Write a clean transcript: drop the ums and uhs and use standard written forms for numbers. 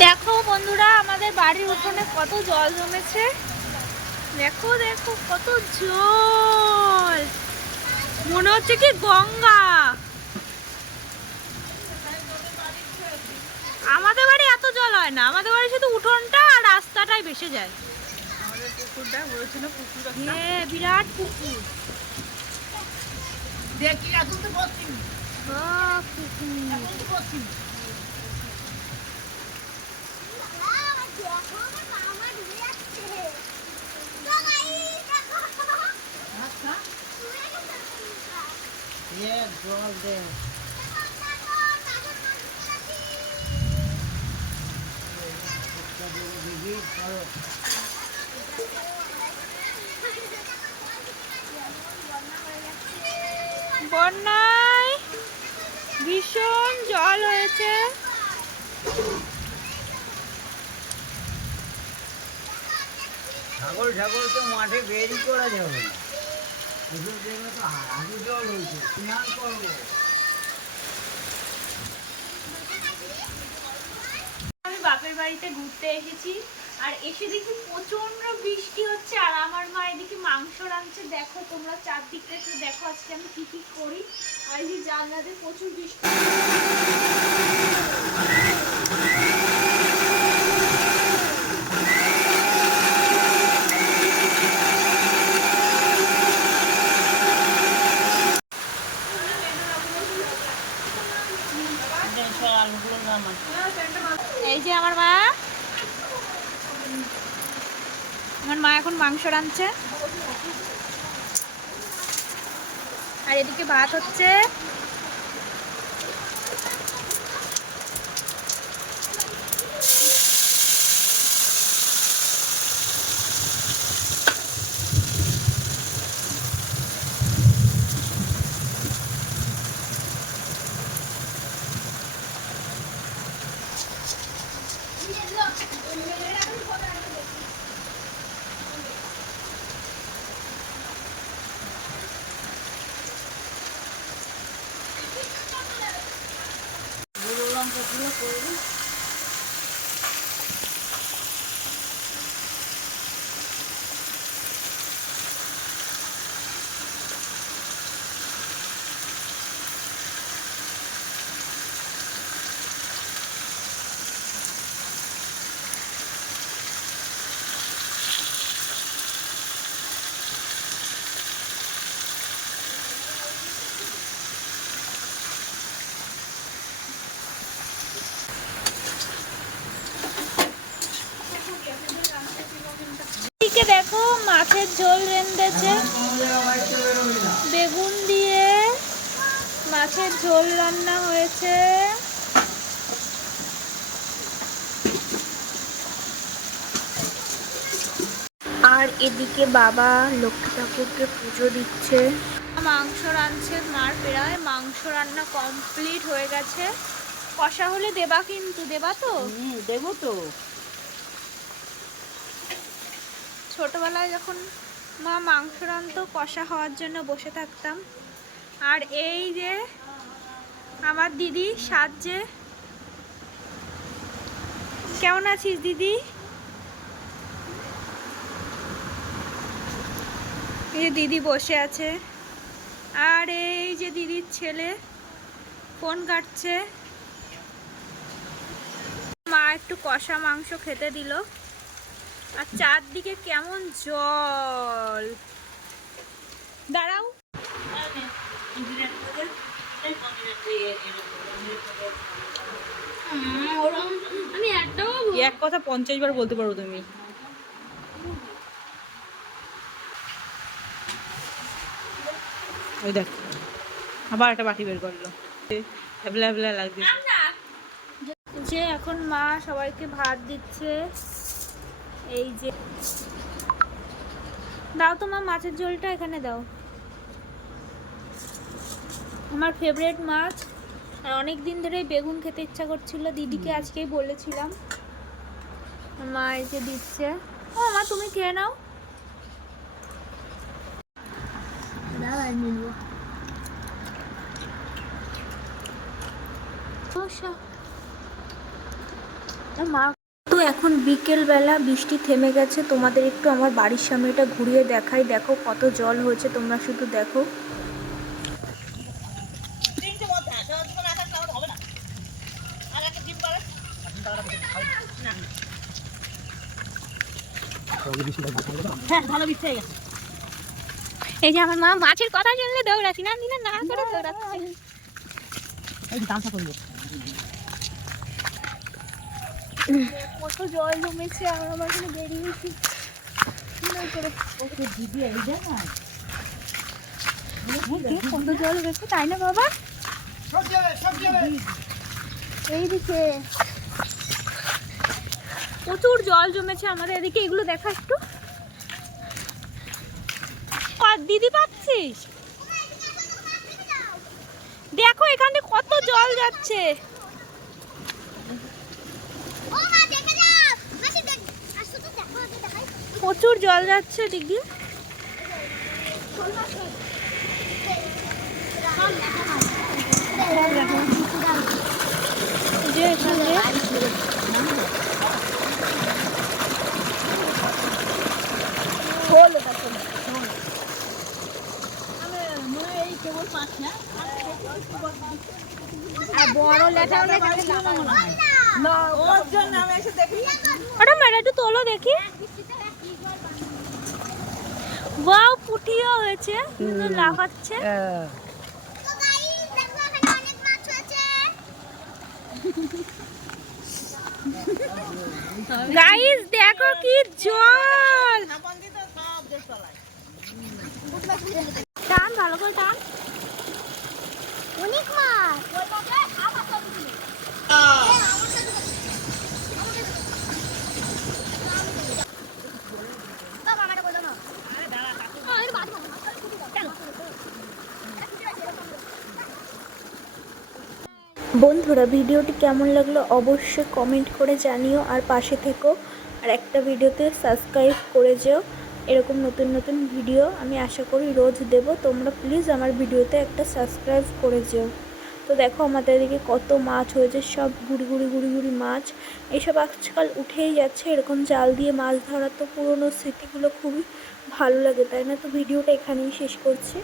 দেখো বন্ধুরা, আমাদের বাড়ির উঠোনে কত জল জমেছে। দেখো দেখো কত জল, মনে হচ্ছে কি গঙ্গা। আমাদের বাড়ি এত জল হয় না, আমাদের বাড়ি শুধু উঠোনটা আর রাস্তাটাই ভেসে যায়। আমাদের পুকুরটা বলেছিল পুকুর বিরাট পুকুর। দেখি এখন তো বসছি পুকুর জল দে বন্যায় ভীষণ জল হয়েছে। ছাগল তো মাঠে বেরই করা যাবে না, তো হাঁটু জল হয়েছে, স্নান করবো। আমি বাপের বাড়িতে ঘুরতে এসেছি, আর এসে দেখি প্রচন্ড বৃষ্টি হচ্ছে, আর আমার মা এদিকে মাংস রাঁধছে। দেখো তোমরা চারদিকটা একটু দেখো আজকে আমি কি কি করি। আর এই যে জানলাতে প্রচুর বৃষ্টি। এই যে আমার মা এখন মাংস রাঁধছে, আর এদিকে ভাত হচ্ছে। দেখো মাছের ঝোল রেঁধেছে, বেগুন দিয়ে মাছের ঝোল রান্না হয়েছে। আর এদিকে বাবা লক্ষ্মী ঠাকুরকে পুজো দিচ্ছে। মাংস রাঁধছে মার, প্রায় মাংস রান্না কমপ্লিট হয়ে গেছে। কষা হলে দেবা, কিন্তু দেবা তো? দেবো তো। ছোটবেলায় যখন মা মাংস রাঁধতো কষা হওয়ার জন্য বসে থাকতাম। আর এই যে আমার দিদি সাজছে। কেমন আছিস দিদি? এই যে দিদি বসে আছে, আর এই যে দিদির ছেলে ফোন কাটছে। মা একটু কষা মাংস খেতে দিল, আর চারদিকে কেমন জল। দাঁড়াও, আমি এক কথা 50 বার বলতে পারো তুমি। ওই দেখ আবার একটা বাটি বের করলো, হ্যাবলা হ্যাবলা লাগছে। যে এখন মা সবাইকে ভাত দিচ্ছে। এই যে দাও তো মা, মাছের ঝোলটা এখানে দাও। আমার ফেভারিট মাছ, আর অনেক দিন ধরে বেগুন খেতে ইচ্ছা করছিল, দিদিকে আজকেই বলেছিলাম। মা এই যে দিচ্ছে। ও মা তুমি খেয়ে নাও। মা তো এখন বিকেলবেলা, বৃষ্টি থেমে গেছে। তোমাদের একটু আমার বাড়ির সামনেটা ঘুরিয়ে দেখাই। দেখো কত জল হয়েছে, তোমরা শুধু দেখো। এই যে আমার মা মাছের কথা শুনলে দৌড়াচ্ছি, না দিনা না করে দৌড়াচ্ছে। কত জল জমেছে, আর আমার এখানে বেরিয়েছি কত জল হয়েছে, তাই না বাবা? এইদিকে প্রচুর জল জমেছে আমাদের এদিকে। এগুলো দেখা একটু, দিদি পাচ্ছিস? দেখো এখানে কত জল যাচ্ছে। প্রচুর জল যাচ্ছে দিক দিয়ে। যে এখানে বড় লেখা ওটা মেরে একটু তোলো দেখি। ওয়াও, পুঁটিও হয়েছে, সুন্দর লাফাচ্ছে। গাইস দেখো কি জল। টান ভালো করে টান। অনেক মাছ। বন্ধুরা, ভিডিওটি কেমন লাগলো অবশ্যই কমেন্ট করে জানিও, আর পাশে থেকো। আর একটা ভিডিওতে সাবস্ক্রাইব করে যেও। এরকম নতুন নতুন ভিডিও আমি আশা করি রোজ দেব। তোমরা প্লিজ আমার ভিডিওতে একটা সাবস্ক্রাইব করে যেও। তো দেখো আমাদের এদিকে কত মাছ হয়েছে, সব গুড়ি গুড়ি গুড়ি গুড়ি মাছ। এইসব আজকাল উঠেই যাচ্ছে। এরকম জাল দিয়ে মাছ ধরার তো পুরনো স্মৃতিগুলো খুবই ভালো লাগে, তাই না? তো ভিডিওটা এখানেই শেষ করছি।